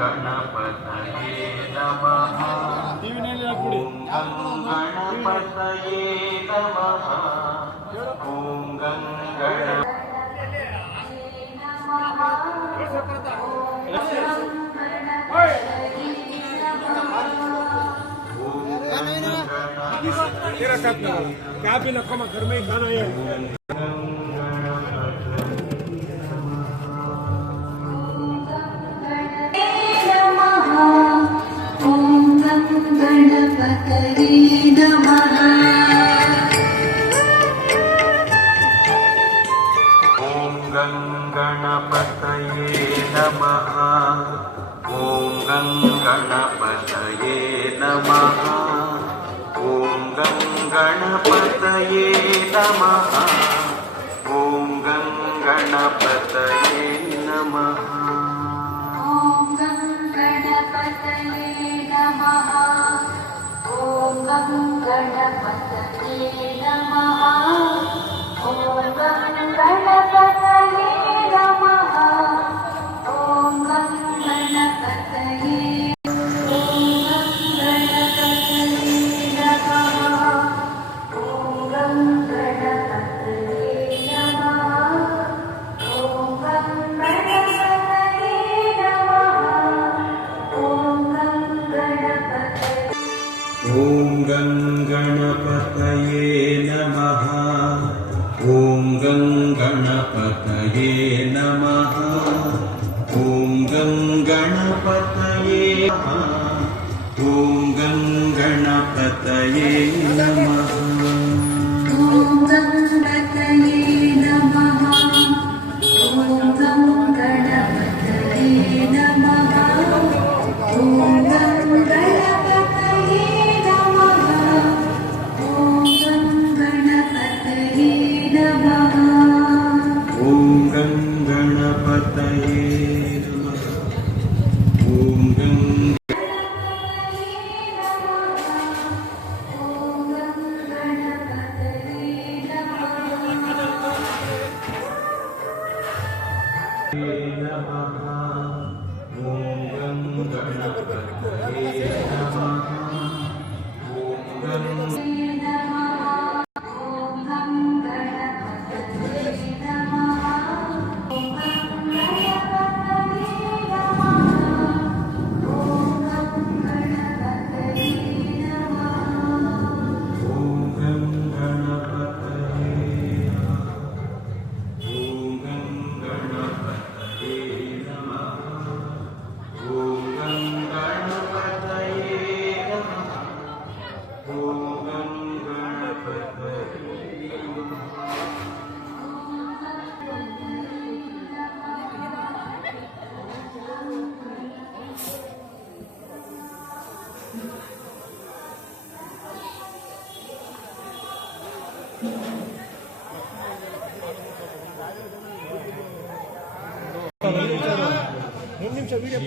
ಗಣಪತಯೇ ನಮಃ. ಓಂ ಗಣಪತಯೇ ನಮಃ. ಓಂ क्या भी रखो मैं घर में ही खाना है। गणपतये नमः। ओम गणपतये नमः। ओम गणपतये नमः। ओम गणपतये नमः। ओम गणपतये नमः। ॐ गणपतये नमः। ॐ गणपतये नमः। ॐ गणपतये नमः। ॐ गणपतये ओम गणपतये नमः। ओम गणपतये नमः। ओम गणपतये नमः। ओम गणपतये नमः। ನಿಮಿಷ ವಿಡಿಯೋ